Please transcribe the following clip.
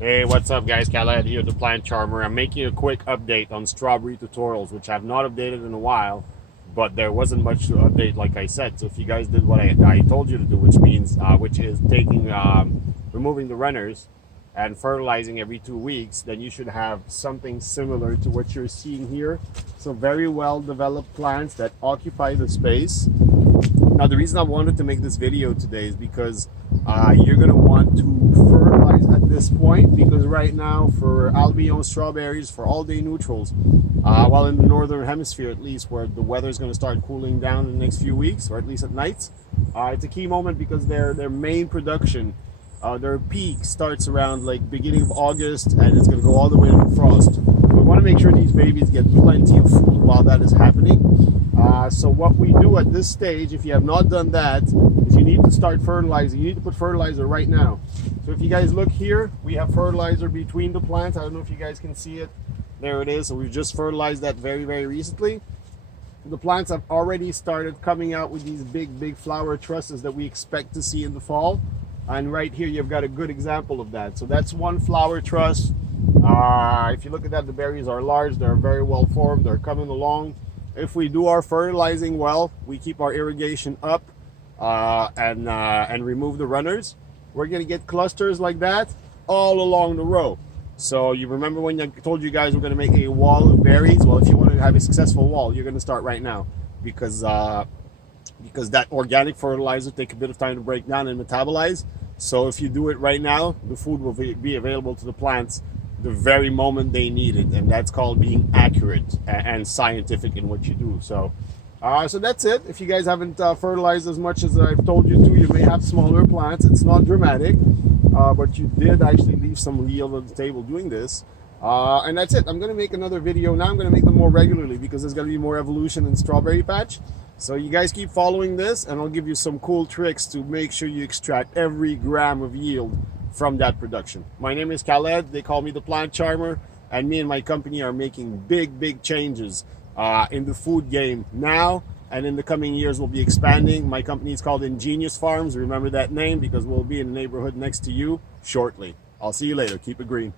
Hey, what's up guys? Khaled here, the Plant Charmer. I'm making a quick update on strawberry tutorials, which I've not updated in a while, but there wasn't much to update like I said. So if you guys did what I told you to do, which is removing the runners and fertilizing every 2 weeks, then you should have something similar to what you're seeing here. So very well developed plants that occupy the space. Now, the reason I wanted to make this video today is because you're going to want to fertilize at this point, because right now for albion strawberries, for all-day neutrals, well, in the northern hemisphere at least, where the weather is going to start cooling down in the next few weeks, or at least at nights, it's a key moment because their main production, their peak starts around like beginning of August, and it's going to go all the way to the frost. We want to make sure these babies get plenty of food while that is happening. So what we do at this stage, if you have not done that, is you need to start fertilizing. You need to put fertilizer right now. So if you guys look here, we have fertilizer between the plants. I don't know if you guys can see it. There it is. So we've just fertilized that very, very recently. The plants have already started coming out with these big flower trusses that we expect to see in the fall. And right here, you've got a good example of that. So that's one flower truss. If you look at that, the berries are large. They're very well formed. They're coming along. If we do our fertilizing well, we keep our irrigation up and remove the runners, we're going to get clusters like that all along the row. So you remember when I told you guys we're going to make a wall of berries? Well, if you want to have a successful wall, you're going to start right now, because that organic fertilizer takes a bit of time to break down and metabolize. So if you do it right now, the food will be available to the plants the very moment they need it, and that's called being accurate and scientific in what you do. So so that's it. If you guys haven't fertilized as much as I've told you to, you may have smaller plants. It's not dramatic, but you did actually leave some yield on the table doing this. And that's it. I'm going to make another video now. I'm going to make them more regularly because there's going to be more evolution in strawberry patch. So you guys keep following this, and I'll give you some cool tricks to make sure you extract every gram of yield from that production. My name is Khaled. They call me the Plant Charmer, and me and my company are making big changes in the food game now, and in the coming years we'll be expanding. My company is called Ingenious Farms. Remember that name because we'll be in the neighborhood next to you shortly. I'll see you later. Keep it green.